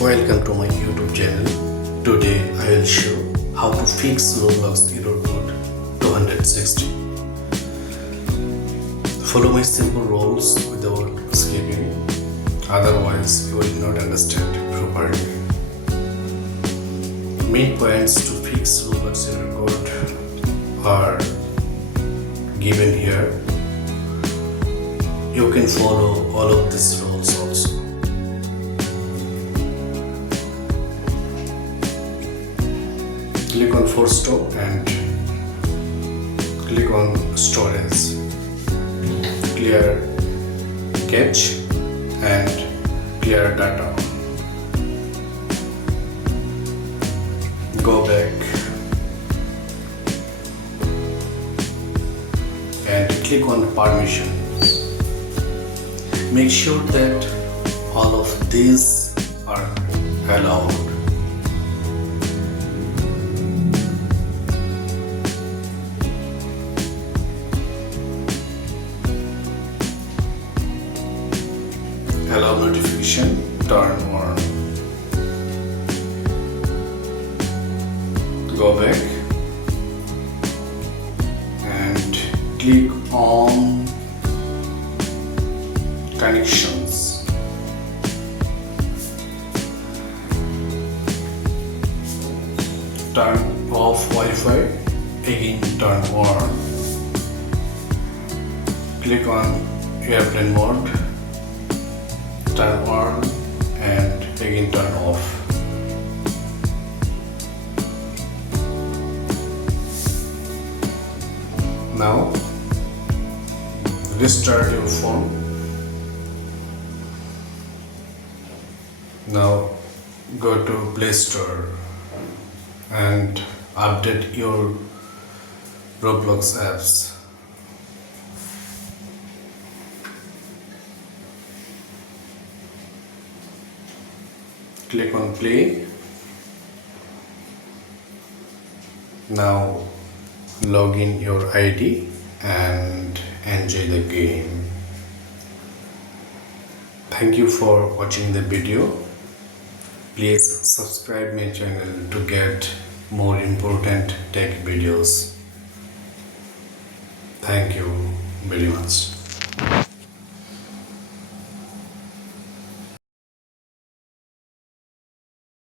Welcome to my YouTube channel. Today I will show how to fix Roblox Error Code 260. Follow my simple rules without skipping, otherwise you will not understand properly. Main points to fix Roblox Error Code are given here. You can follow all of these rules also. Click on Force Stop and click on Storage. Clear cache and clear data. Go back and click on Permission. Make sure that all of these are allowed. Allow notification, turn on. Go back and click on Connections. Turn off Wi-Fi, again turn on. Click on Airplane Mode, turn on and again turn off. Now restart your phone. Now go to Play Store and update your Roblox apps. Click on Play. Now log in your ID and enjoy the game. Thank you for watching the video. Please subscribe my channel to get more important tech videos. Thank you very much.